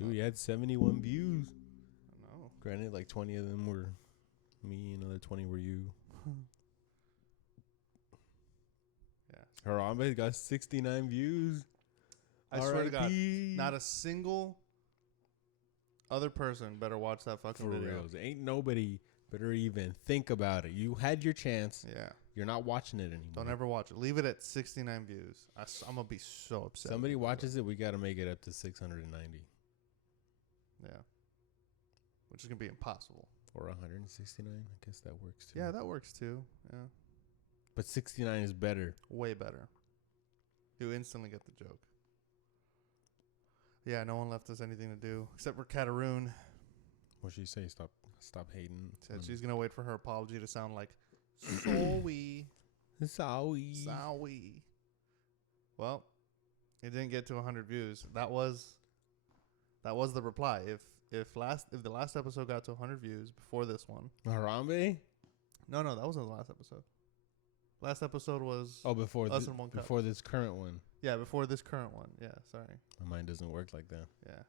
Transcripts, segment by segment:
Dude, you had 71 views. I know. Granted, like 20 of them were me, another 20 were you. Yeah. Harambe got 69 views. I swear to God, R.I.P. not a single other person better watch that fucking For video. reals. Ain't nobody better even think about it. You had your chance. Yeah. You're not watching it anymore. Don't ever watch it. Leave it at 69 views. I'm going to be so upset. Somebody watches it, we got to make it up to 690. Yeah. Which is going to be impossible. Or 169. I guess that works too. Yeah, that works too. Yeah. But 69 is better. Way better. You instantly get the joke. Yeah, no one left us anything to do except for Kataroon. What'd she say? Stop hating. Said she's going to wait for her apology to sound like sorry. Sorry. Well, it didn't get to 100 views. That was the reply. If the last episode got to 100 views before this one. Harambe? No, that wasn't the last episode. Last episode was before Us and One Cup. before this current one. Yeah, before this current one. Yeah, sorry. My mind doesn't work like that. Yeah.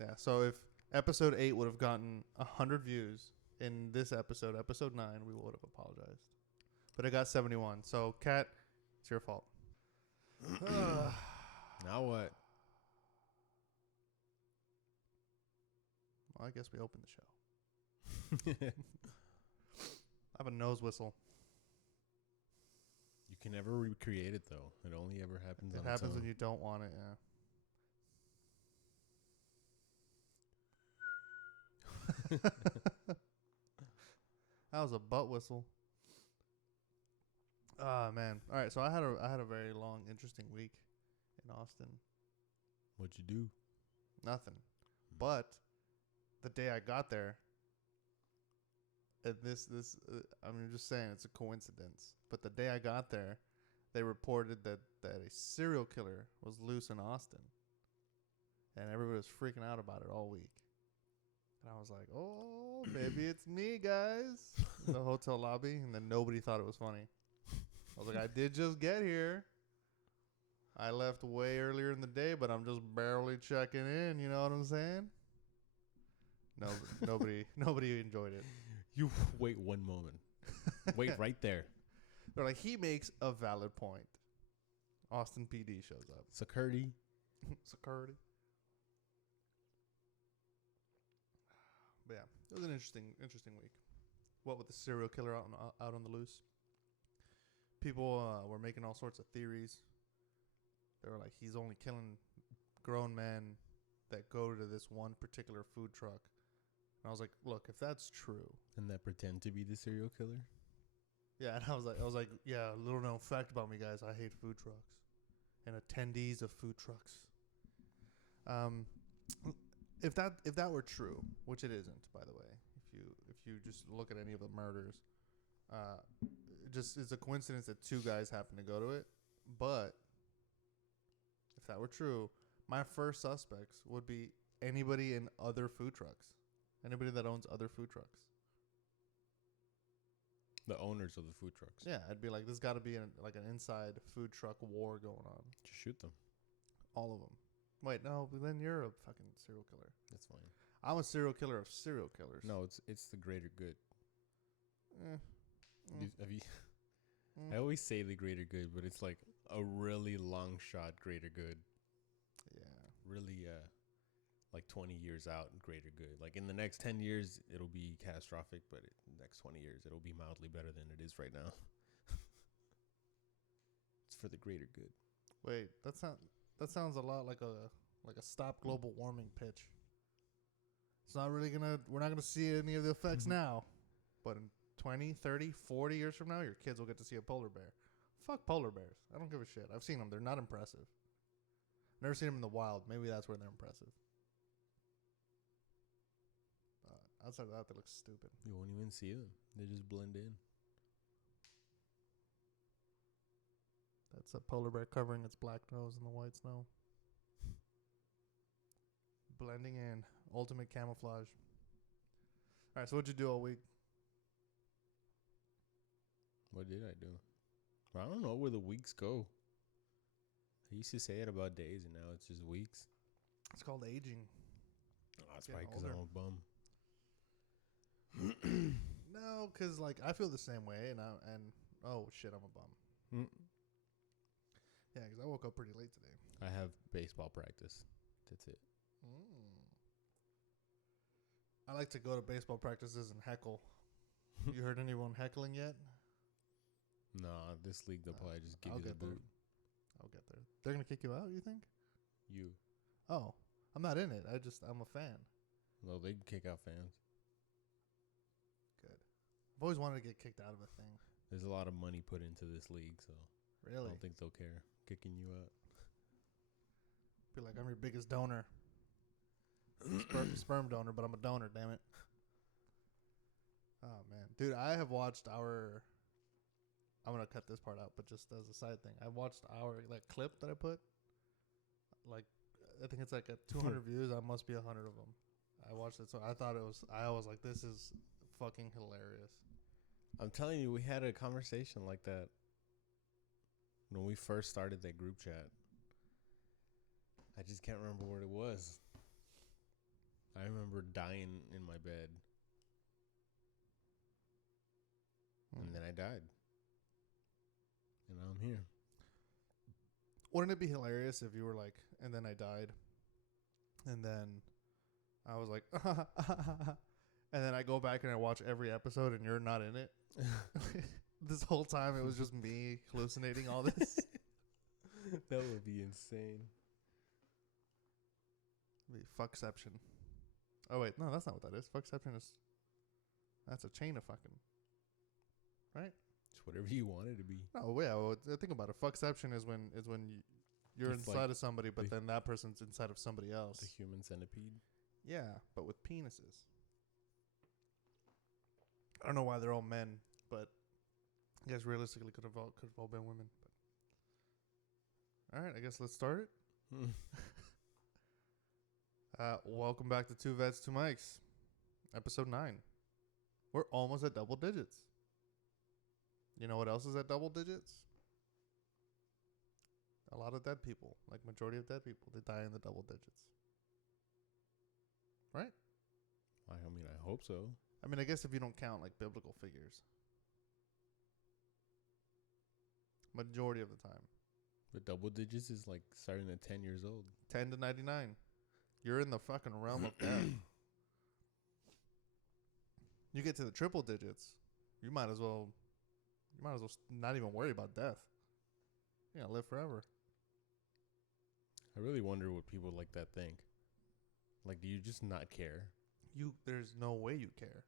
Yeah, so if episode 8 would have gotten 100 views in this episode, episode 9, we would have apologized. But it got 71. So, Kat, it's your fault. Now what? Well, I guess we opened the show. I have a nose whistle. You can never recreate it, though. It only ever happens on It happens its own. when you don't want it, yeah. That was a butt whistle. Ah, man. All right, so I had a very long, interesting week in Austin. What'd you do? Nothing. But the day I got there, and I'm just saying it's a coincidence. But the day I got there, they reported that a serial killer was loose in Austin, and everybody was freaking out about it all week. And I was like, "Oh, maybe it's me, guys!" in the hotel lobby, and then nobody thought it was funny. I was like, "I did just get here. I left way earlier in the day, but I'm just barely checking in. You know what I'm saying?" No, nobody enjoyed it. You wait one moment. Wait right there. They're like, he makes a valid point. Austin PD shows up. Security. Security. But yeah, it was an interesting week. What with the serial killer out on the loose? People were making all sorts of theories. They were like, he's only killing grown men that go to this one particular food truck. And I was like, look, if that's true. And that pretend to be the serial killer? Yeah, and I was like, yeah, little known fact about me, guys. I hate food trucks and attendees of food trucks. If that were true, which it isn't, by the way, if you just look at any of the murders, it's a coincidence that two guys happen to go to it. But if that were true, my first suspects would be anybody in other food trucks, anybody that owns other food trucks. The owners of the food trucks. Yeah, I'd be like, there's got to be an inside food truck war going on. Just shoot them. All of them. Wait, no, but then you're a fucking serial killer. That's fine. I'm a serial killer of serial killers. No, it's the greater good. Have you? Mm. I always say the greater good, but it's like a really long shot greater good. Yeah. Really, like 20 years out, greater good. Like in the next 10 years, it'll be catastrophic, but in the next 20 years, it'll be mildly better than it is right now. It's for the greater good. Wait, that sounds a lot like a stop global warming pitch. It's not really we're not gonna see any of the effects now, but in 20, 30, 40 years from now, your kids will get to see a polar bear. Fuck polar bears. I don't give a shit. I've seen them. They're not impressive. Never seen them in the wild. Maybe that's where they're impressive. Outside of that, they look stupid. You won't even see them. They just blend in. That's a polar bear covering its black nose in the white snow. Blending in. Ultimate camouflage. All right, so what'd you do all week? What did I do? I don't know where the weeks go. I used to say it about days, and now it's just weeks. It's called aging. Oh, that's Getting probably because I'm older. a bum. No, because like I feel the same way, and oh shit, I'm a bum. Mm. Yeah, because I woke up pretty late today. I have baseball practice. That's it. I like to go to baseball practices and heckle. You heard anyone heckling yet? Nah, this league they'll probably just give I'll you the get there. boot. I'll get there. They're gonna kick you out, you think? You. Oh, I'm not in it. I'm a fan. Well, they can kick out fans. Good. I've always wanted to get kicked out of a thing. There's a lot of money put into this league, so I Really? don't think they'll care kicking you out. Be like, I'm your biggest donor. Sperm donor, but I'm a donor, damn it. Oh, man. Dude, I have watched our... I'm going to cut this part out, but just as a side thing. I watched our like clip that I put. Like, I think it's like at 200 views. I must be 100 of them. I watched it, so I thought it was... I was like, this is fucking hilarious. I'm telling you, we had a conversation like that when we first started that group chat. I just can't remember what it was. I remember dying in my bed. And then I died. And now I'm here. Wouldn't it be hilarious if you were like, and then I died, and then I was like, and then I go back and I watch every episode and you're not in it? This whole time it was just me hallucinating all this. That would be insane. Be fuckception. Oh wait, no, that's not what that is. Fuckception is, that's a chain of fucking, right? It's whatever you want it to be. No, yeah. Well, think about it. Fuckception is when you're It's inside like of somebody, but the- then that person's inside of somebody else. The human centipede. Yeah, but with penises. I don't know why they're all men, but I guess realistically could have all been women. But all right, I guess let's start it. Welcome back to Two Vets, Two Mics, episode 9. We're almost at double digits. You know what else is at double digits? A lot of dead people, like majority of dead people, they die in the double digits. Right? I mean, I hope so. I mean, I guess if you don't count like biblical figures. Majority of the time. But double digits is like starting at 10 years old. 10 to 99. You're in the fucking realm of death. You get to the triple digits, you might as well not even worry about death. You're gonna live forever. I really wonder what people like that think. Like, do you just not care? There's no way you care.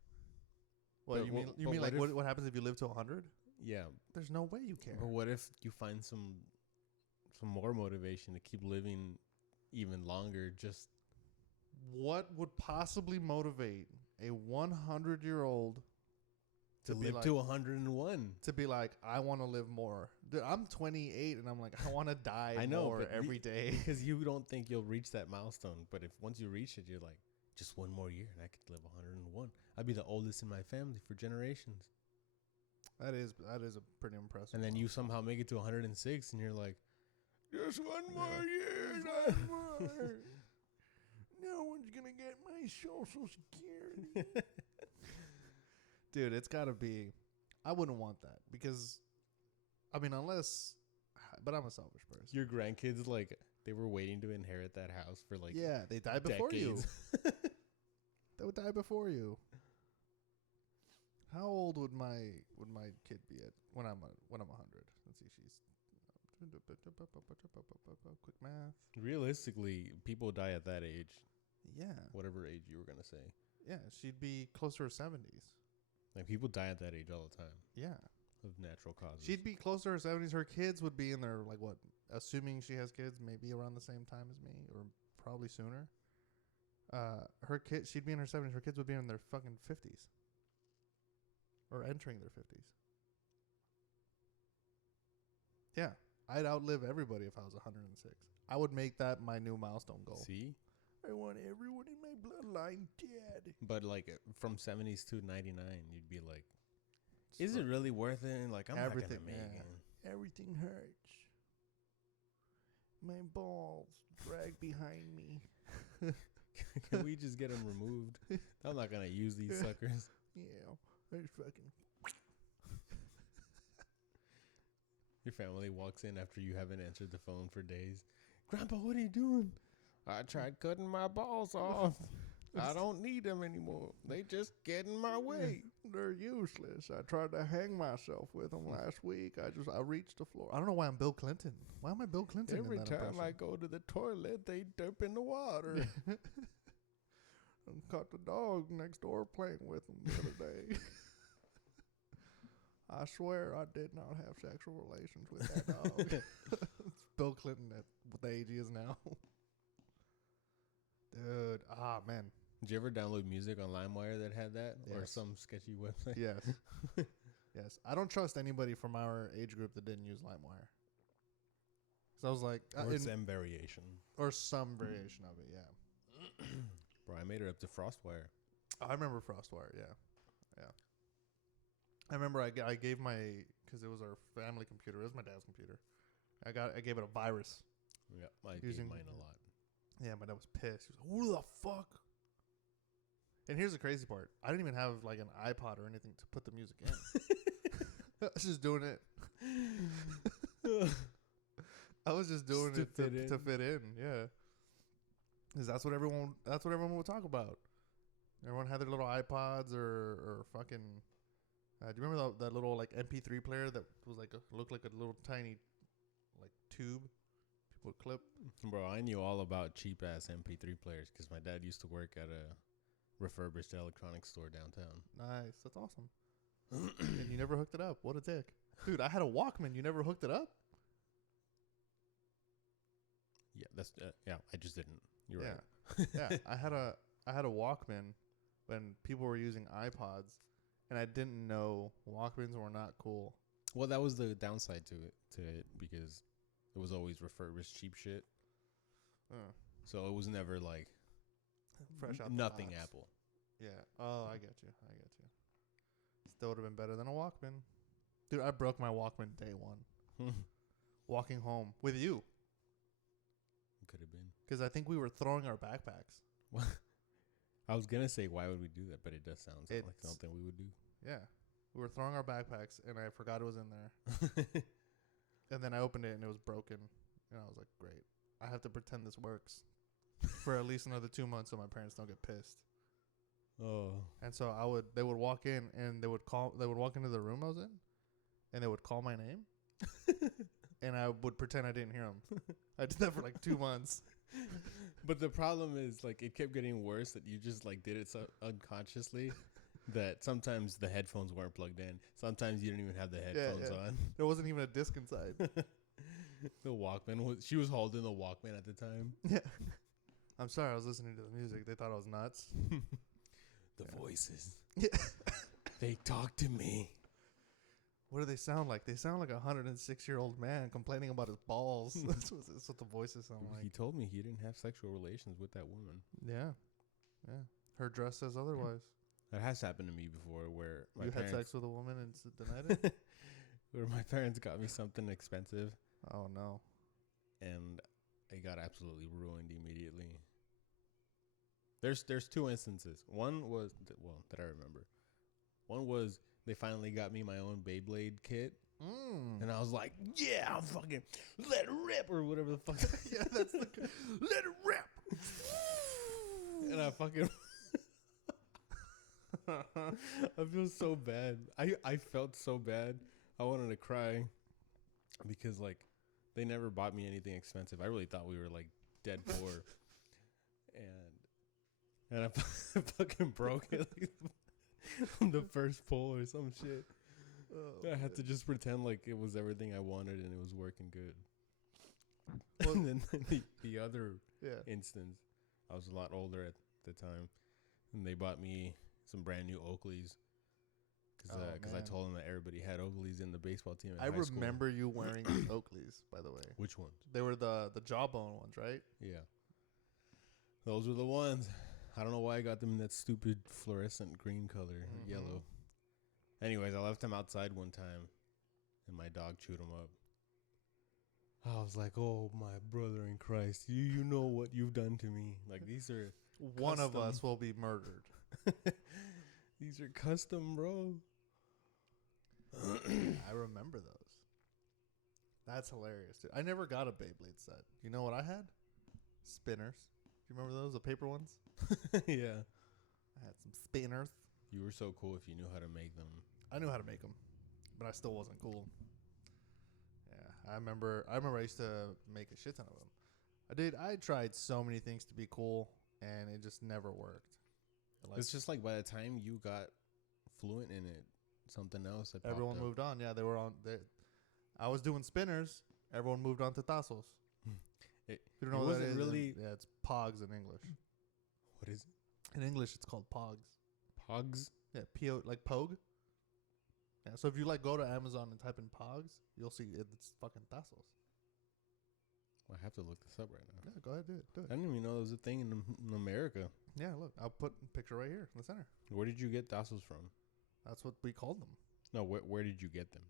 What But you wha- mean? You but mean what like if- what happens if you live to 100? Yeah. There's no way you care. Or what if you find some more motivation to keep living even longer? Just What would possibly motivate a 100-year-old to be live like, to 101. to be like, I want to live more? Dude, I'm 28 and I'm like, I want to die I know, more but every day. Because you don't think you'll reach that milestone. But if once you reach it, you're like, just one more year and I could live 101. I'd be the oldest in my family for generations. That is a pretty impressive. And then you somehow make it to 106 and you're like, just one more year. Just one more. No one's gonna get my Social Security. Dude, it's gotta be. I wouldn't want that because, I mean, unless. But I'm a selfish person. Your grandkids, like, they were waiting to inherit that house for like Yeah, they died before decades. you. They would die before you. How old would my kid be at when I'm 100? Let's see, she's quick math. Realistically, people die at that age, Yeah, whatever age you were gonna say. yeah, she'd be close to her 70s. Like, people die at that age all the time Yeah, of natural causes. she'd be close to her 70s. Her kids would be in their like what? Assuming she has kids, maybe around the same time as me, or probably sooner. She'd be in her 70s. Her kids would be in their fucking 50s. Or entering their 50s. Yeah. I'd outlive everybody if I was 106. I would make that my new milestone goal. See? I want everyone in my bloodline dead. But, like, from 70s to 99, you'd be like, is it really worth it? Like, I'm Everything, not going to make it. Everything hurts. My balls drag behind me. Can we just get them removed? I'm not gonna use these suckers. Yeah, there's fucking. Your family walks in after you haven't answered the phone for days. Grandpa, what are you doing? I tried cutting my balls off. I don't need them anymore. They just get in my way. They're useless. I tried to hang myself with them last week. I reached the floor. I don't know why I'm Bill Clinton. Why am I Bill Clinton? Every in that time impression? I go to the toilet, they dip in the water. I caught the dog next door playing with him the other day. I swear I did not have sexual relations with that dog. It's Bill Clinton at what the age he is now. Dude, man. Did you ever download music on LimeWire that had that? Or Yes. some sketchy website? Yes. Yes. I don't trust anybody from our age group that didn't use LimeWire. So I was like, Or some variation. or some variation of it, yeah. Bro, I made it up to FrostWire. I remember FrostWire, yeah. Yeah. I remember I gave because it was our family computer. It was my dad's computer. I gave it a virus. Yeah, I Using- gave mine a lot. Yeah, my dad was pissed. He was like, "Who the fuck?" And here's the crazy part: I didn't even have like an iPod or anything to put the music in. I was just doing it. I was just doing Just it to to fit fit in. Yeah, because that's what everyone would talk about. Everyone had their little iPods or fucking. Do you remember that little like MP3 player that was like looked like a little tiny like tube people would clip? Bro, I knew all about cheap ass MP3 players because my dad used to work at a refurbished electronics store downtown. Nice, that's awesome. And you never hooked it up. What a dick, dude! I had a Walkman. You never hooked it up? Yeah, that's I just didn't. You're Yeah, right. yeah. I had a Walkman when people were using iPods, and I didn't know Walkmans were not cool. Well, that was the downside to it because it was always refurbished cheap shit. So it was never like Fresh out the nothing box. Apple. Yeah. Oh, I get you. Still would have been better than a Walkman. Dude, I broke my Walkman day one. Walking home with you. Could have been. Because I think we were throwing our backpacks. I was gonna say why would we do that, but it does sound like It's- something we would do. Yeah. We were throwing our backpacks, and I forgot it was in there. And then I opened it, and it was broken. And I was like, great. I have to pretend this works for at least another 2 months so my parents don't get pissed. Oh, And so they would walk in, and they would walk into the room I was in, and they would call my name. And I would pretend I didn't hear them. I did that for like 2 months. but the problem is like it kept getting worse that you just like did it so unconsciously that sometimes the headphones weren't plugged in. Sometimes you didn't even have the headphones yeah. on. There wasn't even a disc inside. The Walkman she was holding the Walkman at the time. Yeah. I'm sorry, I was listening to the music. They thought I was nuts. The voices. Yeah. They talk to me. What do they sound like? They sound like a 106-year-old man complaining about his balls. That's what the voices sound He like. told me he didn't have sexual relations with that woman. Yeah. Yeah. Her dress says otherwise. That has happened to me before where my You parents had sex with a woman and denied it? where my parents got me something expensive Oh, no. and I got absolutely ruined immediately. There's two instances. One was that I remember. One was they finally got me my own Beyblade kit, and I was like, "Yeah, I'm fucking let it rip" or whatever the fuck. Yeah, that's the let it rip. And I fucking I feel so bad. I felt so bad. I wanted to cry because like they never bought me anything expensive. I really thought we were like dead poor, and I fucking broke it like, on the first pull or some shit. Oh, I had to just pretend like it was everything I wanted and it was working good. Well- And then the other yeah. instance, I was a lot older at the time, and they bought me some brand new Oakleys because I man. told them that everybody had Oakleys in the baseball team. In I high school. remember you wearing these Oakleys, by the way. Which ones? They were the jawbone ones, right? Yeah, those were the ones. I don't know why I got them in that stupid fluorescent green color, Mhm. yellow. Anyways, I left them outside one time, and my dog chewed them up. I was like, "Oh, my brother in Christ, you know what you've done to me." Like these are one of Custom. us will be murdered. These are custom, bro. I remember those. That's hilarious, dude. I never got a Beyblade set. You know what I had? Spinners. Do you remember those? The paper ones? Yeah. I had some spinners. You were so cool if you knew how to make them. I knew how to make them, but I still wasn't cool. Yeah, I remember I used to make a shit ton of them. I tried so many things to be cool, and it just never worked. It's just like by the time you got fluent in it, something else had Everyone popped up. moved on. Yeah, they were on. I was doing spinners. Everyone moved on to tazos. It, You it don't know what that wasn't is? really. Yeah, it's pogs in English. What is it? In English, it's called pogs. Pogs? Yeah, P-O, like pogue. Yeah, so if you like go to Amazon and type in pogs, you'll see it's fucking tazos. I have to look this up right now. Yeah, go ahead, do it. I didn't even know there was a thing in America. Yeah, look, I'll put a picture right here in the center. Where did you get tassels from? That's what we called them. No, where did you get them?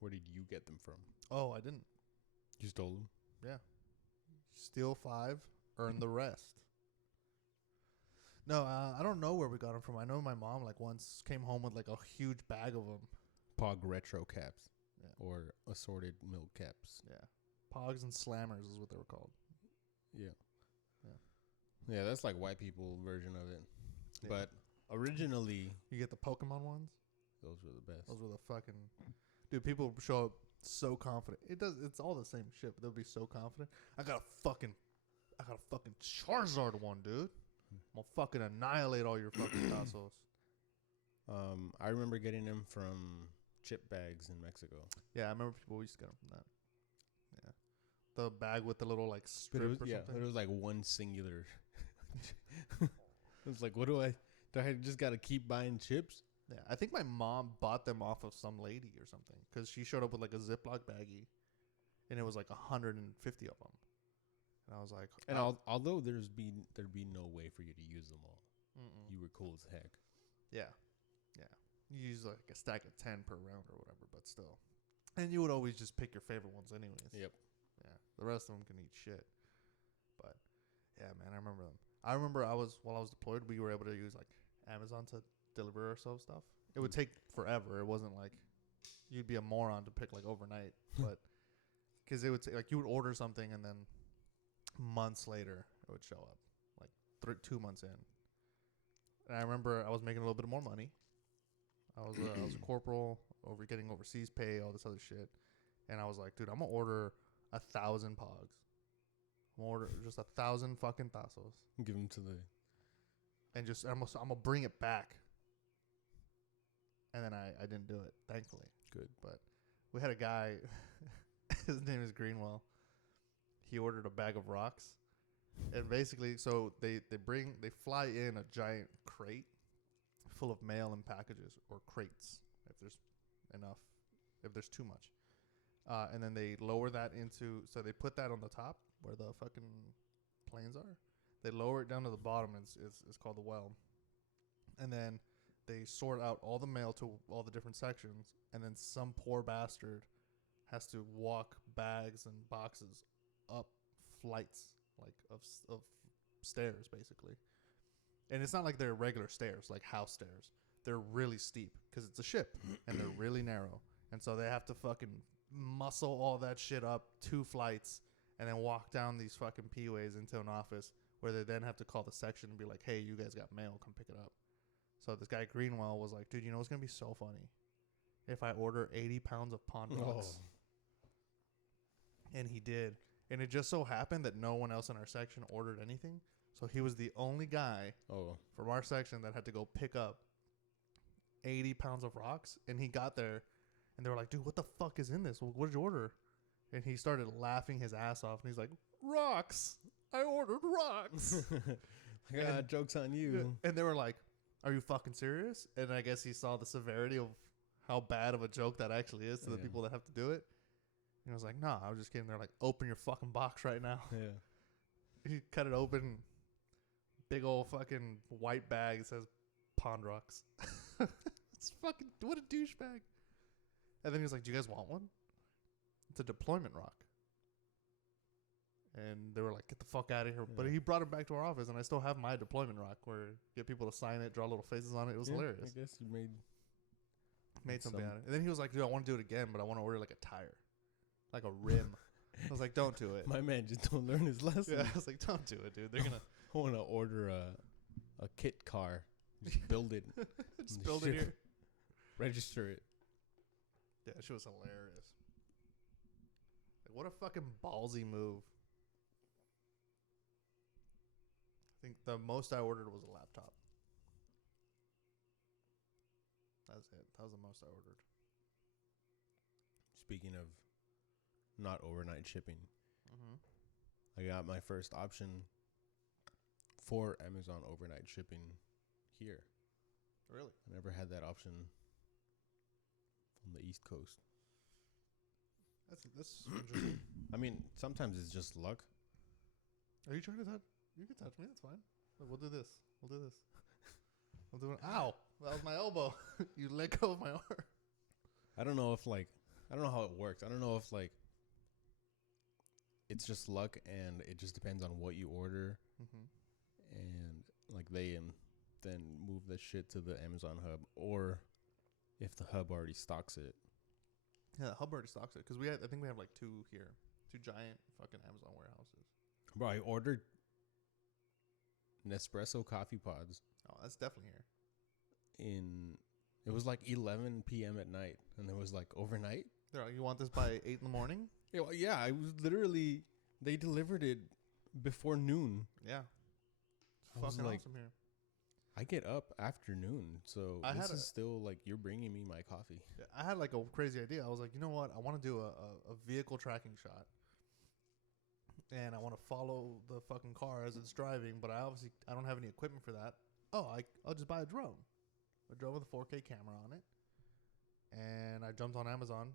Where did you get them from? Oh, I didn't. You stole them? Yeah. Steal 5, earn the rest. No, I don't know where we got them from. I know my mom like once came home with like a huge bag of them. Pog retro caps. Yeah. Or assorted milk caps. Yeah. Pogs and slammers is what they were called. Yeah. Yeah. Yeah, that's like white people version of it. Yeah. But originally, You get the Pokemon ones? those were the best. Those were the fucking... Dude, people show up so confident. It's all the same shit, but they'll be so confident. I got a fucking Charizard one, dude. I'm gonna fucking annihilate all your fucking tassels. I remember getting them from chip bags in Mexico. Yeah, I remember people used to get them from that. Yeah. The bag with the little, like, But strip it was, or yeah, something. it was like one singular. It was like, what do I just got to keep buying chips? Yeah, I think my mom bought them off of some lady or something because she showed up with like a Ziploc baggie, and it was like 150 of them. And I was like, And although there'd be no way for you to use them all, you were cool as heck. yeah, you use like a stack of 10 per round or whatever, but still, and you would always just pick your favorite ones anyways. Yep. Yeah, the rest of them can eat shit. But yeah, man, I remember them. I remember while I was deployed, we were able to use like Amazon to deliver ourselves stuff. It would take forever. It wasn't like you'd be a moron to pick like overnight, but because it would take, like you would order something and then months later it would show up, like 2 months in. And I remember I was making a little bit more money. I was a corporal, getting overseas pay, all this other shit, and I was like, dude, I'm gonna order 1,000 pogs. I'm gonna order just 1,000 fucking tazos, Give them to the. and just I'm gonna bring it back. And then I didn't do it, thankfully. Good. But we had a guy, his name is Greenwell. He ordered a bag of rocks. And basically, so they fly in a giant crate full of mail and packages, or crates, if there's enough, if there's too much. And then they lower that into, so they put that on the top where the fucking planes are. They lower it down to the bottom, and it's called the well. And then they sort out all the mail to all the different sections, and then some poor bastard has to walk bags and boxes up flights, like of stairs, basically. And it's not like they're regular stairs, like house stairs. They're really steep because it's a ship, and they're really narrow. And so they have to fucking muscle all that shit up 2 flights, and then walk down these fucking P-ways into an office where they then have to call the section and be like, hey, you guys got mail, come pick it up. So this guy Greenwell was like, dude, you know what's going to be so funny? If I order 80 pounds of pond rocks. And he did. And it just so happened that no one else in our section ordered anything. So he was the only guy from our section that had to go pick up 80 pounds of rocks. And he got there, and they were like, dude, what the fuck is in this? What did you order? And he started laughing his ass off. And he's like, rocks. I ordered rocks. Yeah, joke's on you. And they were like, are you fucking serious? And I guess he saw the severity of how bad of a joke that actually is to the people that have to do it. And he was like, nah, I was just kidding. They're like, open your fucking box right now. Yeah. He cut it open. Big old fucking white bag. It says pond rocks. It's fucking, what a douchebag. And then he was like, do you guys want one? It's a deployment rock. And they were like, "Get the fuck out of here!" Yeah. But he brought it back to our office, and I still have my deployment rock where you get people to sign it, draw little faces on it. It was hilarious. I guess you Made something some- out of it. And then he was like, "Dude, I want to do it again, but I want to order like a tire, like a rim." I was like, "Don't do it." my man just don't learn his lesson. Yeah, I was like, "Don't do it, dude. They're gonna I want to order a kit car, just build it, just the build it ship. here." register it. Yeah, she was hilarious. Like, what a fucking ballsy move. I think the most I ordered was a laptop. That's it. That was the most I ordered. Speaking of not overnight shipping, Mm-hmm. I got my first option for Amazon overnight shipping here. Really? I never had that option from the East Coast. That's interesting. I mean, sometimes it's just luck. Are you trying to touch? You can touch me. That's fine. Look, we'll do this. We'll do this. We'll do it. Ow! That was my elbow. You let go of my arm. I don't know if I don't know how it works. I don't know if it's just luck and it just depends on what you order Mm-hmm. and they then move the shit to the Amazon hub, or if the hub already stocks it. Yeah, the hub already stocks it because I think we have like two here, two giant fucking Amazon warehouses. Bro, I ordered Nespresso coffee pods Oh, that's definitely here. it was like 11 p.m. at night, and it was like overnight. They're like, "You want this by 8 in the morning?" Yeah, I was literally, they delivered it before noon. Yeah. I It's was fucking like, awesome here. I get up after noon, so I this had is still like you're bringing me my coffee. Yeah, I had like a crazy idea. I was like, you know what? I want to do a vehicle tracking shot. And I want to follow the fucking car as it's driving, but I don't have any equipment for that. Oh, I'll just buy a drone. A drone with a 4K camera on it. And I jumped on Amazon.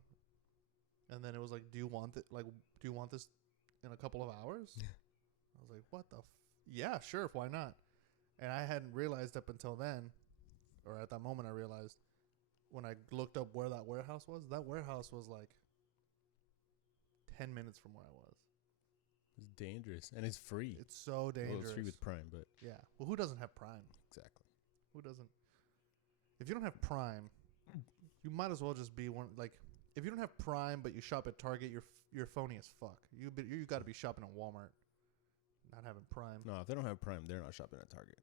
And then it was like, do you want this in a couple of hours? I was like, what the yeah, sure, why not? And I hadn't realized up until then, or at that moment I realized when I looked up where that warehouse was like 10 minutes from where I was. It's dangerous, and it's free. It's so dangerous. Well, it's free with Prime, but Yeah. Well, who doesn't have Prime? exactly. Who doesn't? If you don't have Prime, you might as well just be one. Like, if you don't have Prime but you shop at Target, you're phony as fuck. You got to be shopping at Walmart, not having Prime. No, if they don't have Prime, they're not shopping at Target.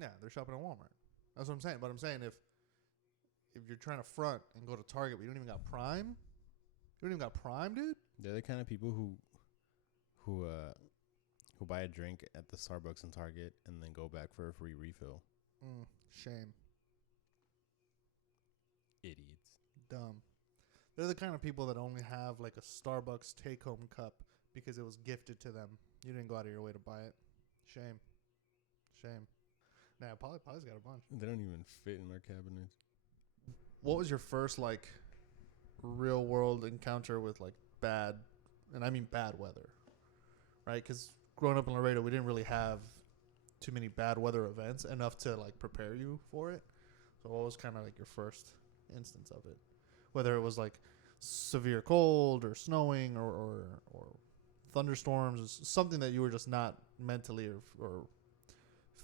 Yeah, they're shopping at Walmart. That's what I'm saying. But I'm saying if you're trying to front and go to Target but you don't even got Prime, dude. They're the kind of people who buy a drink at the Starbucks and Target and then go back for a free refill. Shame. Idiots. Dumb. They're the kind of people that only have like a Starbucks take-home cup because it was gifted to them. You didn't go out of your way to buy it. Shame. Nah, Polly's got a bunch. They don't even fit in our cabinets. What was your first like real world encounter with like bad, and I mean bad weather, right? Because growing up in Laredo, we didn't really have too many bad weather events enough to like prepare you for it. So what was kind of like your first instance of it? Whether it was like severe cold or snowing or thunderstorms, something that you were just not mentally or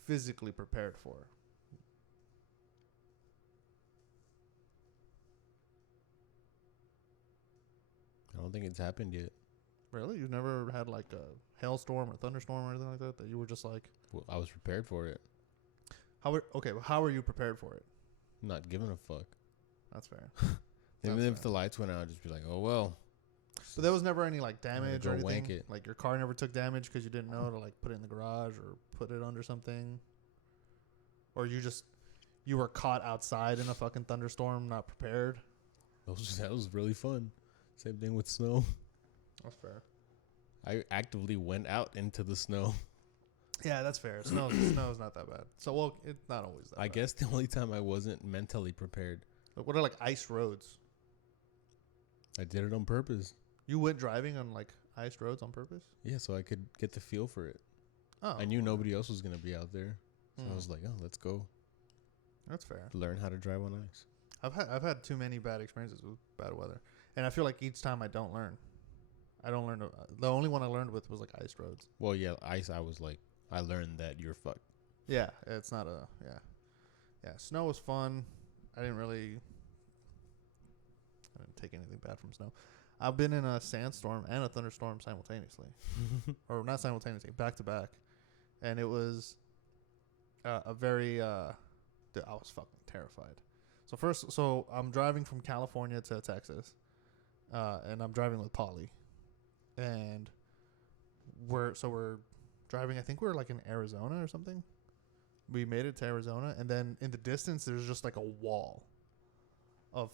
physically prepared for. I don't think it's happened yet. Really? You've never had like a hailstorm or thunderstorm or anything like that you were just like... Well, I was prepared for it. How are you prepared for it? Not giving a fuck. That's fair. Even That's if the lights went out, I'd just be like, oh, well. But there was never any like damage go or anything? wank it. Like your car never took damage because you didn't know to like put it in the garage or put it under something? Or you were caught outside in a fucking thunderstorm, not prepared? That was really fun. Same thing with snow. That's fair. I actively went out into the snow. Yeah, that's fair. Snow's not that bad. So, well, it's not always that bad. I guess the only time I wasn't mentally prepared, But what are like ice roads? I did it on purpose. You went driving on like ice roads on purpose? Yeah, so I could get the feel for it. Oh. I knew nobody else was going to be out there. So I Hmm. was like, oh, let's go That's fair. learn how to drive on ice. I've had too many bad experiences with bad weather, and I feel like each time I don't learn. I don't learn. The only one I learned with was like ice roads. Well, yeah, ice. I was like, I learned that you're fucked. Yeah, it's not a yeah. Snow was fun. I didn't take anything bad from snow. I've been in a sandstorm and a thunderstorm simultaneously, or not simultaneously, back to back, and it was a very. Dude, I was fucking terrified. So I'm driving from California to Texas, and I'm driving with Polly, and we're driving. I think we're like in Arizona or something. We made it to Arizona, and then in the distance, there's just like a wall of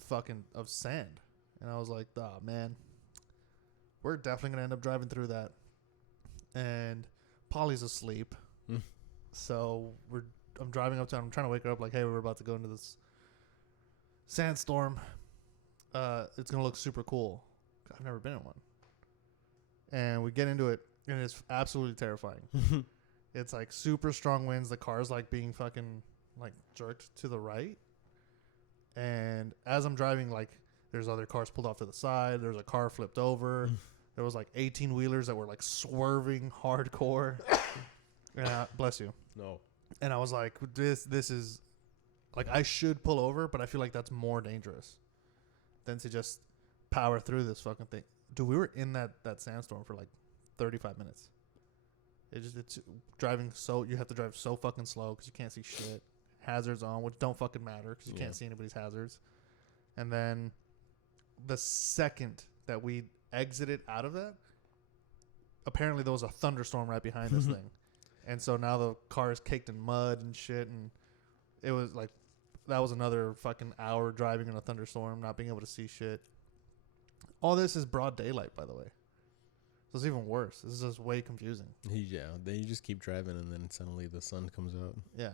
sand. And I was like, oh, man, we're definitely going to end up driving through that. And Polly's asleep. So I'm driving up to I'm trying to wake her up like, hey, we're about to go into this sandstorm. It's going to look super cool. I've never been in one. And we get into it, and it's absolutely terrifying. It's like super strong winds. The car's like being fucking like jerked to the right. And as I'm driving, like, there's other cars pulled off to the side. There's a car flipped over. There was like 18 wheelers that were like swerving hardcore. Bless you. No. And I was like, this is like, I should pull over, but I feel like that's more dangerous than to just power through this fucking thing. Dude, we were in that sandstorm for like 35 minutes. It's driving you have to drive so fucking slow because you can't see shit. Hazards on, which don't fucking matter because you can't see anybody's hazards. And then the second that we exited out of that, apparently there was a thunderstorm right behind this thing. And so now the car is caked in mud and shit. And it was like, that was another fucking hour driving in a thunderstorm, not being able to see shit. All this is broad daylight, by the way. So it's even worse. This is just way confusing. Yeah, then you just keep driving and then suddenly the sun comes out. Yeah.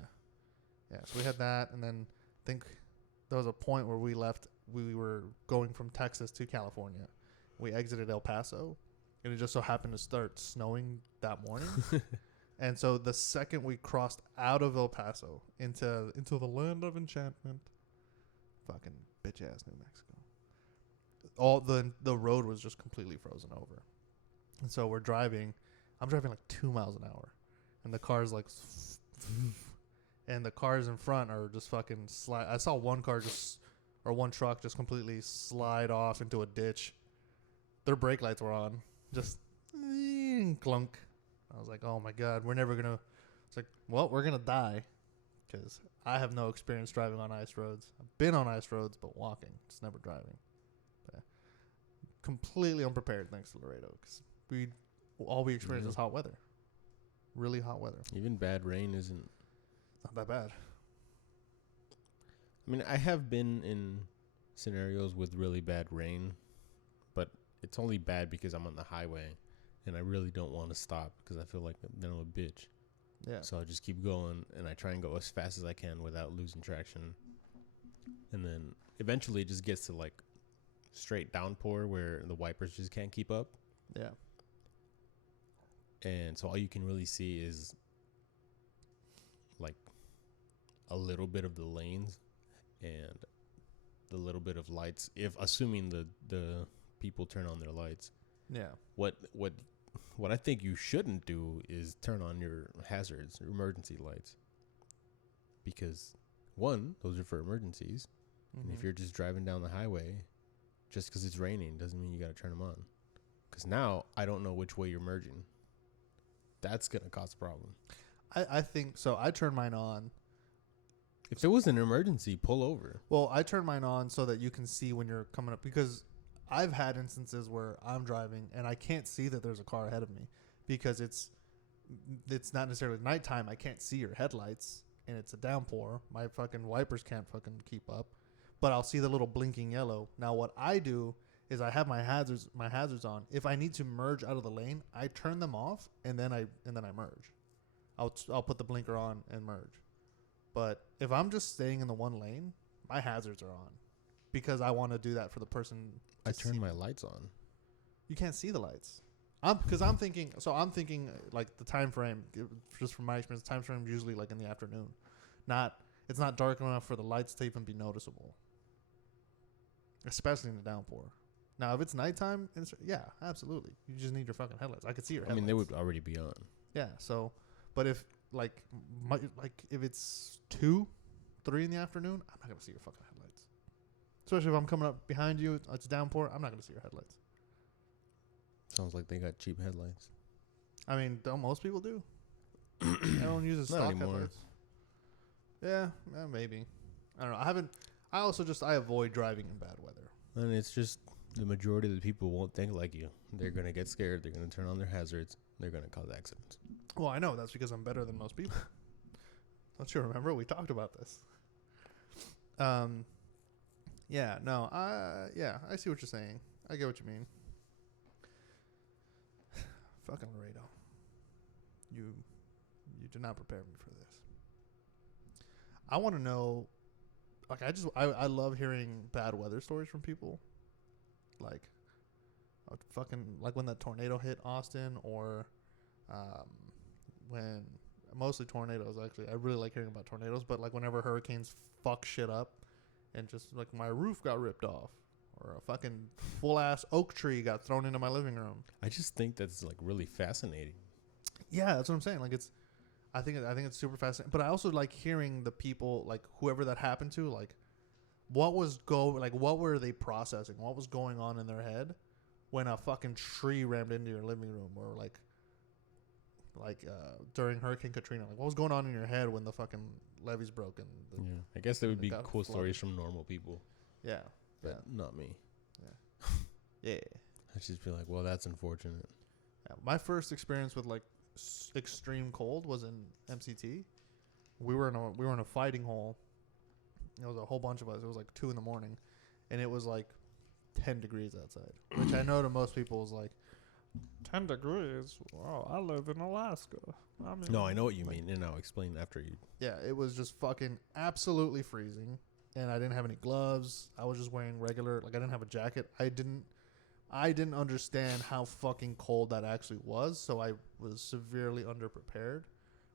Yeah, so we had that, and then I think there was a point where we left. We were going from Texas to California. We exited El Paso, and it just so happened to start snowing that morning. And so the second we crossed out of El Paso into the land of enchantment, fucking bitch ass New Mexico, all the road was just completely frozen over. And so we're driving. I'm driving like 2 miles an hour, and the car's like. And the cars in front are just fucking slide. I saw one truck just completely slide off into a ditch. Their brake lights were on. Just clunk. I was like, oh my God, we're never going to. It's like, well, we're going to die. Because I have no experience driving on ice roads. I've been on ice roads, but walking. Just never driving. But completely unprepared thanks to Laredo. Because all we experienced was hot weather. Really hot weather. Even bad rain isn't. Not that bad. I mean, I have been in scenarios with really bad rain, but it's only bad because I'm on the highway and I really don't want to stop because I feel like then I'm a bitch. Yeah. So I just keep going and I try and go as fast as I can without losing traction. And then eventually it just gets to like straight downpour where the wipers just can't keep up. Yeah. And so all you can really see is like a little bit of the lanes and the little bit of lights, if assuming the people turn on their lights. Yeah. What I think you shouldn't do is turn on your hazards, your emergency lights, because one, those are for emergencies, and if you're just driving down the highway, just because it's raining doesn't mean you got to turn them on. Because now I don't know which way you're merging. That's gonna cause a problem. I think so. I turn mine on. If there was an emergency, pull over. Well, I turn mine on so that you can see when you're coming up, because I've had instances where I'm driving and I can't see that there's a car ahead of me because it's not necessarily nighttime. I can't see your headlights and it's a downpour. My fucking wipers can't fucking keep up, but I'll see the little blinking yellow. Now what I do is I have my hazards on. If I need to merge out of the lane, I turn them off and then I merge. I'll put the blinker on and merge. But if I'm just staying in the one lane, my hazards are on because I want to do that for the person. I turn my lights on. You can't see the lights. I'm thinking like the time frame, just from my experience, the time frame usually like in the afternoon. It's not dark enough for the lights to even be noticeable. Especially in the downpour. Now, if it's nighttime, yeah, absolutely. You just need your fucking headlights. I could see your I headlights. mean, they would already be on. Yeah. So, but if like if it's 2, 3 in the afternoon, I'm not gonna see your fucking headlights. Especially if I'm coming up behind you, it's downpour. I'm not gonna see your headlights. Sounds like they got cheap headlights. I mean, don't most people do? Everyone uses Not stock anymore. headlights. Yeah, maybe. I don't know. I haven't. I avoid driving in bad weather. And it's just the majority of the people won't think like you. They're gonna get scared. They're gonna turn on their hazards. They're gonna cause accidents. Well, I know that's because I'm better than most people. Don't you remember we talked about this? Yeah. No. I see what you're saying. I get what you mean. Fucking Laredo. You did not prepare me for this. I want to know. Like I love hearing bad weather stories from people. Like, like when that tornado hit Austin, or when mostly tornadoes. Actually, I really like hearing about tornadoes. But like whenever hurricanes fuck shit up, and just like my roof got ripped off, or a fucking full ass oak tree got thrown into my living room. I just think that's like really fascinating. Yeah, that's what I'm saying. Like I think it's super fascinating. But I also like hearing the people, like whoever that happened to, like what were they processing? What was going on in their head when a fucking tree rammed into your living room, or like during Hurricane Katrina? Like what was going on in your head when the fucking levees broke? And Yeah, I guess there would be got cool flooded. stories from normal people, yeah, but not me. yeah. I just feel like, well, that's unfortunate. Yeah, my first experience with like extreme cold was in MCT. We were in a fighting hole. It was a whole bunch of us. It was like 2 a.m, and it was like 10 degrees outside, which I know to most people is like 10 degrees. Wow, I live in Alaska. No, I know what you mean, and I'll explain after you. Yeah, it was just fucking absolutely freezing, and I didn't have any gloves. I was just wearing regular. Like I didn't have a jacket. I didn't understand how fucking cold that actually was, so I was severely underprepared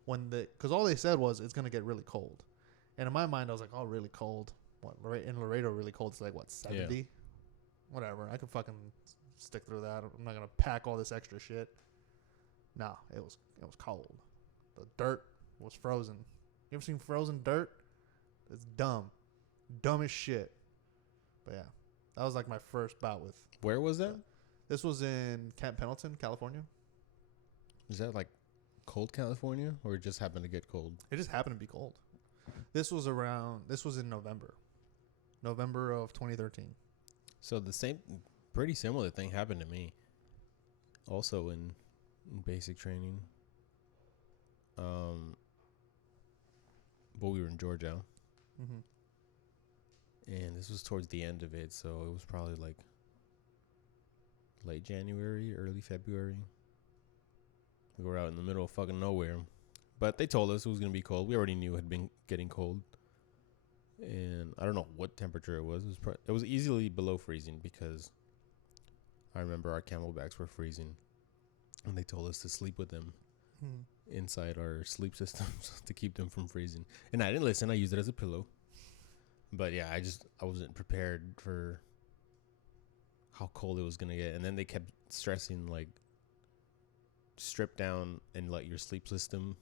because all they said was it's gonna get really cold, and in my mind I was like, oh, really cold? What, in Laredo, really cold? It's like what, 70? Yeah. Whatever, I could fucking stick through that. I'm not gonna pack all this extra shit. No, it was cold. The dirt was frozen. You ever seen frozen dirt? It's dumb as shit. But yeah, that was like my first bout with. Where was that? This was in Camp Pendleton, California. Is that like cold California, or it just happened to get cold? It just happened to be cold. This was in November of 2013. So the same, pretty similar thing happened to me. Also in basic training. But we were in Georgia. Mm-hmm. And this was towards the end of it, so it was probably like late January, early February. We were out in the middle of fucking nowhere. But they told us it was going to be cold. We already knew it had been getting cold. And I don't know what temperature it was. It was easily below freezing, because I remember our camelbacks were freezing. And they told us to sleep with them inside our sleep systems to keep them from freezing. And I didn't listen. I used it as a pillow. But yeah, I wasn't prepared for how cold it was going to get. And then they kept stressing, like, strip down and let your sleep system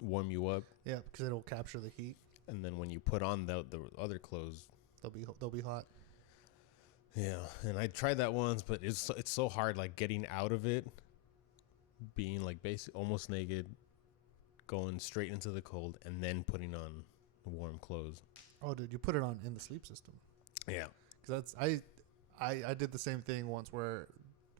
warm you up. Yeah, because it'll capture the heat. And then when you put on the other clothes, they'll be hot. Yeah, and I tried that once, but it's so hard, like getting out of it, being like almost naked, going straight into the cold, and then putting on warm clothes. Oh, dude, you put it on in the sleep system. Yeah, because I did the same thing once where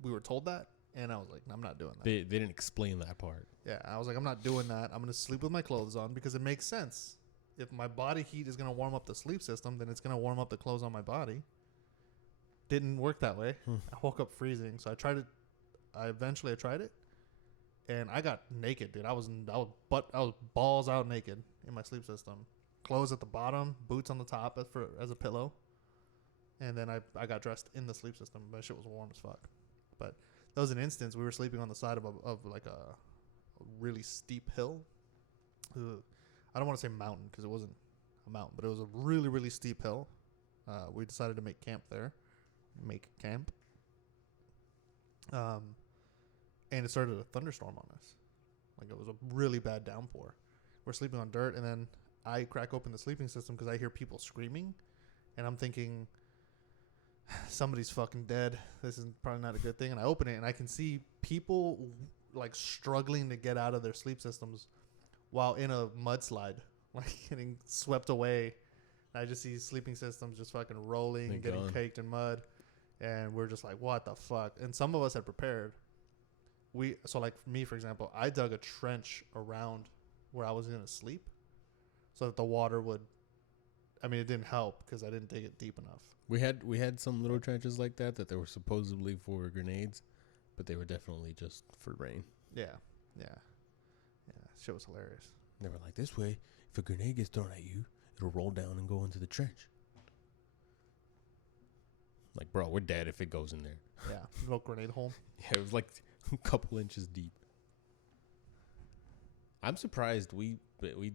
we were told that, and I was like, I'm not doing that. They didn't explain that part. Yeah, I was like, I'm not doing that. I'm gonna sleep with my clothes on, because it makes sense. If my body heat is gonna warm up the sleep system, then it's gonna warm up the clothes on my body. Didn't work that way. I woke up freezing, so I tried it. Eventually tried it, and I got naked, dude. I was balls out naked in my sleep system. Clothes at the bottom, boots on the top as a pillow, and then I got dressed in the sleep system. My shit was warm as fuck. But there was an instance we were sleeping on the side of like a really steep hill. I don't want to say mountain, because it wasn't a mountain, but it was a really, really steep hill. We decided to make camp there. And it started a thunderstorm on us. Like it was a really bad downpour. We're sleeping on dirt, and then I crack open the sleeping system because I hear people screaming, and I'm thinking somebody's fucking dead. This is probably not a good thing. And I open it, and I can see people like struggling to get out of their sleep systems while in a mudslide, like getting swept away. And I just see sleeping systems just fucking rolling and getting caked in mud, and we're just like, what the fuck? And some of us had prepared. So like me, for example, I dug a trench around where I was going to sleep so that the water would, I mean, it didn't help because I didn't dig it deep enough. We had some little trenches like that they were supposedly for grenades, but they were definitely just for rain. Yeah. Shit was hilarious. They were like, this way, if a grenade gets thrown at you, it'll roll down and go into the trench. Like, bro, we're dead if it goes in there. Yeah, little grenade hole. Yeah, it was like a couple inches deep. I'm surprised we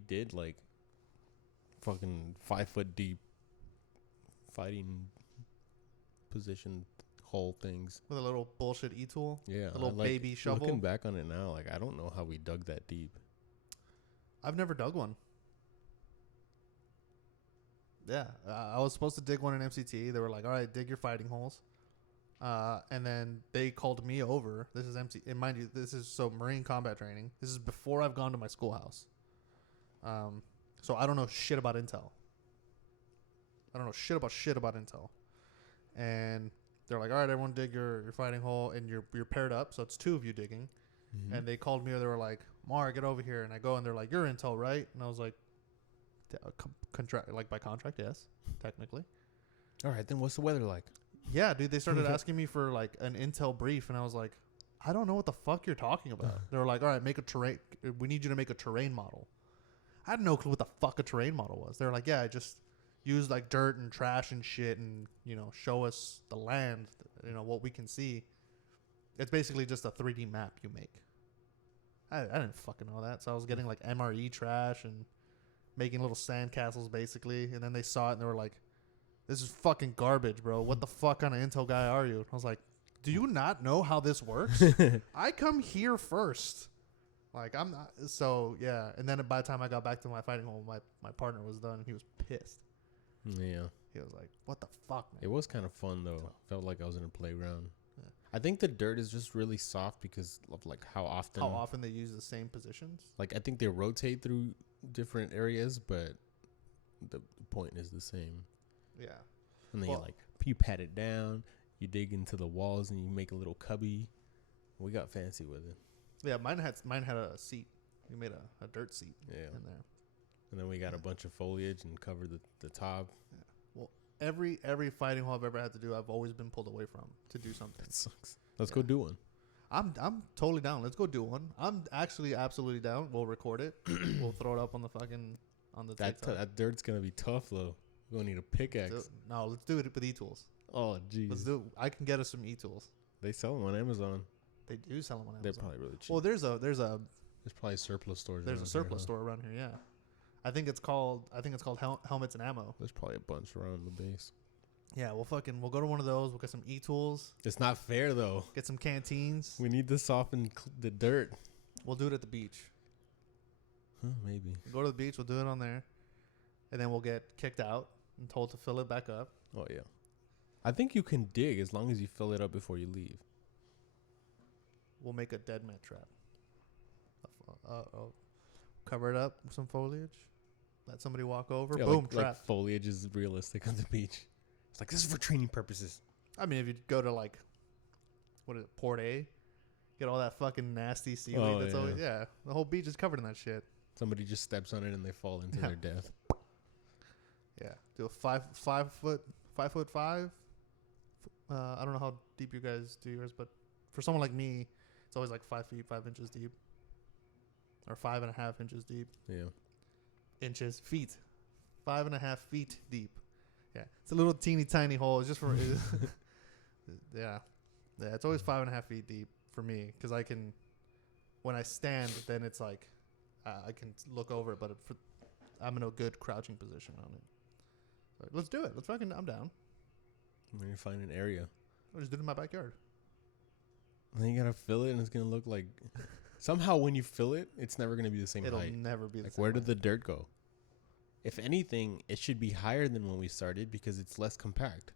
did like fucking 5 foot deep fighting position hole things with a little bullshit e-tool. Yeah, a little baby shovel. Looking back on it now, like I don't know how we dug that deep. I've never dug one. Yeah, I was supposed to dig one in MCT. They were like, "All right, dig your fighting holes," and then they called me over. This is MC, and mind you, this is Marine combat training. This is before I've gone to my schoolhouse. So I don't know shit about intel. I don't know shit about intel. And they're like, "All right, everyone, dig your fighting hole, and you're paired up, so it's two of you digging." Mm-hmm. And they called me, or they were like, "Mar, get over here." And I go, and they're like, "You're intel, right?" And I was like, contract, like by contract, yes, technically. All right, then what's the weather like? Yeah, dude, they started asking me for like an intel brief, and I was like, I don't know what the fuck you're talking about. They were like, all right, make a terrain. We need you to make a terrain model. I had no clue what the fuck a terrain model was. They were like, yeah, just use like dirt and trash and shit, and show us the land, what we can see. It's basically just a 3D map you make. I didn't fucking know that, so I was getting like MRE trash and making little sand castles basically, and then they saw it and they were like, this is fucking garbage, bro. What the fuck kind of intel guy are you? I was like, do you not know how this works? I come here first. Like, I'm not. So yeah, and then by the time I got back to my fighting hole, my partner was done and he was pissed. Yeah, he was like, what the fuck, man? It was kind of fun though. Felt like I was in a playground. Yeah. I think the dirt is just really soft because of like how often they use the same positions. Like I think they rotate through different areas, but the point is the same. Yeah. And then you pat it down, you dig into the walls, and you make a little cubby. We got fancy with it. Yeah, mine had a seat. We made a dirt seat in there. And then we got a bunch of foliage and covered the top. Yeah. Well, every fighting hall I've ever had to do, I've always been pulled away from to do something. That sucks. Let's go do one. I'm totally down. Let's go do one. I'm actually absolutely down. We'll record it. We'll throw it up on the that dirt's gonna be tough though. We're gonna need a pickaxe. Let's do it with e-tools. Oh jeez. Let's do it. I can get us some e-tools. They sell them on Amazon. They do sell them on Amazon. They're probably really cheap. Well, there's probably surplus stores. There's a surplus store around here. Yeah, I think it's called Helmets and Ammo. There's probably a bunch around the base. Yeah, we'll go to one of those. We'll get some e-tools. It's not fair though. Get some canteens. We need to soften the dirt. We'll do it at the beach. Maybe. We'll go to the beach. We'll do it on there, and then we'll get kicked out and told to fill it back up. Oh yeah, I think you can dig as long as you fill it up before you leave. We'll make a dead man trap. Cover it up with some foliage. Let somebody walk over. Yeah, boom, trap. Like foliage is realistic on the beach. It's like, this is for training purposes. I mean, if you go to like, what is it, Port A, get all that fucking nasty seaweed. The whole beach is covered in that shit. Somebody just steps on it and they fall into their death. Yeah, do a 5 foot 5. I don't know how deep you guys do yours, but for someone like me, it's always like 5 feet 5 inches deep, or 5.5 inches deep. Yeah, feet, 5.5 feet deep. Yeah, it's a little teeny tiny hole. It's just for yeah. It's always 5.5 feet deep for me because I can, when I stand, then it's like I can look over it, but I'm in a good crouching position on it. So let's do it. I'm down. We're gonna find an area. I'll just do it in my backyard. And then you gotta fill it, and it's gonna look like. Somehow, when you fill it, it's never gonna be the same It'll height. never be the Like, same. where did height. the dirt go? If anything, it should be higher than when we started because it's less compact.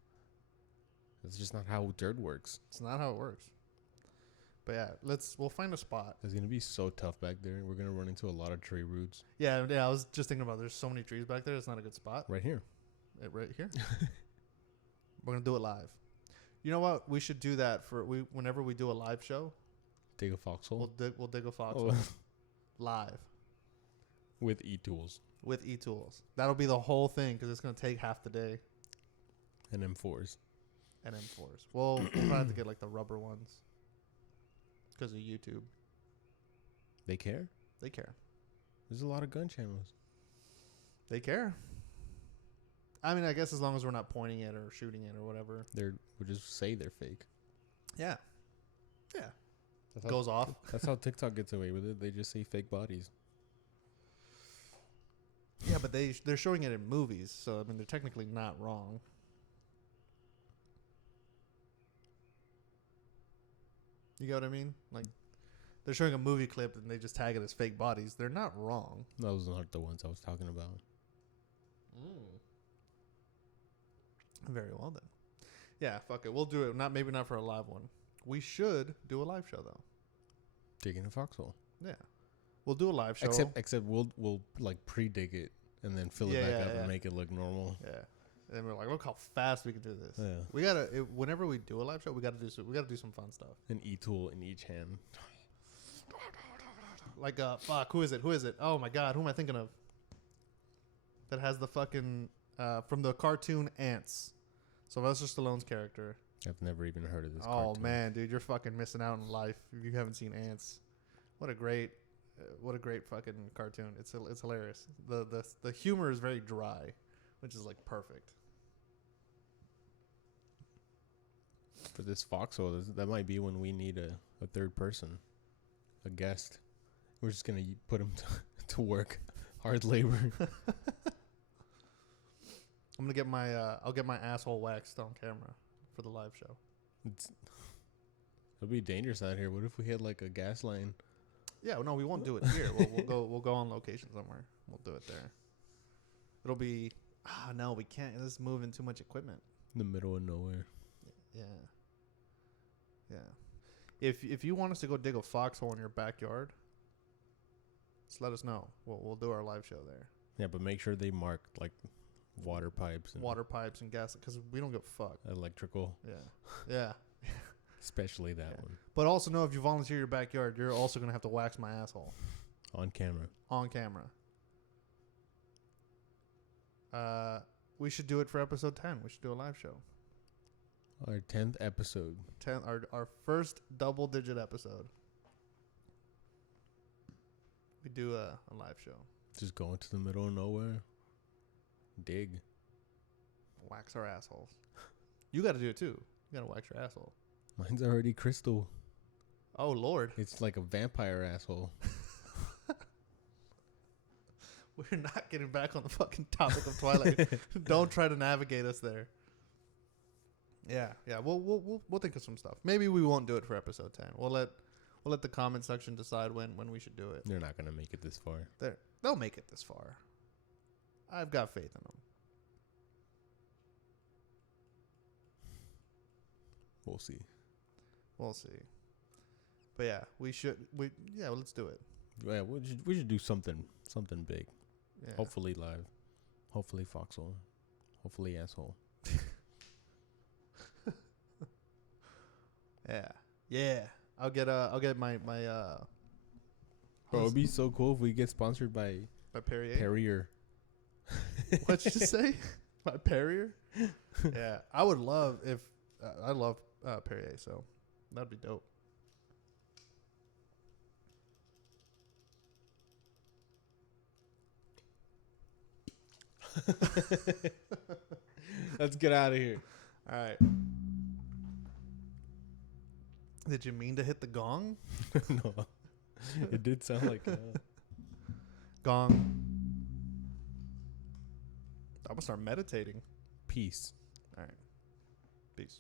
That's just not how dirt works. It's not how it works. But yeah, we'll find a spot. It's gonna be so tough back there. We're gonna run into a lot of tree roots Yeah, I was just thinking about. There's so many trees back there. It's not a good spot. right here. Right here. We're gonna do it live. You know what? We should do that whenever we do a live show. Dig a foxhole We'll dig a foxhole live with e-tools with e-tools. That'll be the whole thing because it's gonna take half the day. and M4s. And M4s. Well, we'll probably have to get like the rubber ones because of YouTube. They care. They care. There's a lot of gun channels. They care. I mean, I guess as long as we're not pointing it or shooting it or whatever. We'll just say they're fake. Yeah. Yeah. That's Goes off. That's how TikTok gets away with it. They just say fake bodies. Yeah, but they're showing it in movies, so I mean they're technically not wrong. You get what I mean? Like they're showing a movie clip and they just tag it as fake bodies. They're not wrong. Those aren't the ones I was talking about. Very well then. Yeah, fuck it. We'll do it. Maybe not for a live one. We should do a live show though. Digging a foxhole. Yeah. We'll do a live show. Except we'll like pre-dig it and then fill it back up and make it look normal. Yeah. And then we're like, look how fast we can do this. Yeah. We gotta. Whenever we do a live show, we gotta do some fun stuff. An e-tool in each hand. Like fuck, who is it? Oh my god, who am I thinking of? That has the fucking from the cartoon Ants. Sylvester Stallone's character. I've never even heard of this. Oh cartoon. man, dude, you're fucking missing out on life if you haven't seen Ants. What a great fucking cartoon. It's hilarious. The humor is very dry, which is like perfect. For this foxhole, that might be when we need a third person, a guest. We're just gonna put him to work, hard labor. I'm gonna get I'll get my asshole waxed on camera for the live show. It'll be dangerous out here. What if we hit like a gas line? Yeah, no, we won't do it here. We'll go on location somewhere. We'll do it there. It'll be no, we can't. This is moving too much equipment. In the middle of nowhere. Yeah. Yeah. If you want us to go dig a foxhole in your backyard, just let us know. We'll do our live show there. Yeah, but make sure they mark like water pipes and gas because we don't give a fuck. electrical, Yeah. especially that Yeah. one But also know if you volunteer your backyard, you're also gonna have to wax my asshole on camera. on camera. We should do it for episode 10. We should do a live show. Our 10th episode. Our first double-digit episode. We do a live show. Just go into the middle of nowhere. Dig. Wax our assholes. You got to do it too. You got to wax your asshole. Mine's already crystal. Oh Lord, It's like a vampire asshole. we're not getting back on the fucking topic of Twilight. Don't try to navigate us there. Yeah. We'll think of some stuff. Maybe we won't do it for episode 10. We'll let the comment section decide when we should do it. They're not gonna make it this far. They'll make it this far. I've got faith in them. We'll see. We'll see. But yeah, let's do it. Yeah, we should do something big. Yeah. Hopefully live. Hopefully foxhole. Hopefully asshole. Yeah. I'll get my Bro, it'd be so cool if we get sponsored by Perrier. Perrier. What'd you say? By Perrier? Yeah, I would love if I love Perrier, so that'd be dope. Let's get out of here. All right. Did you mean to hit the gong? No, it did sound like Gong. I'm gonna start meditating. peace. All right. Peace.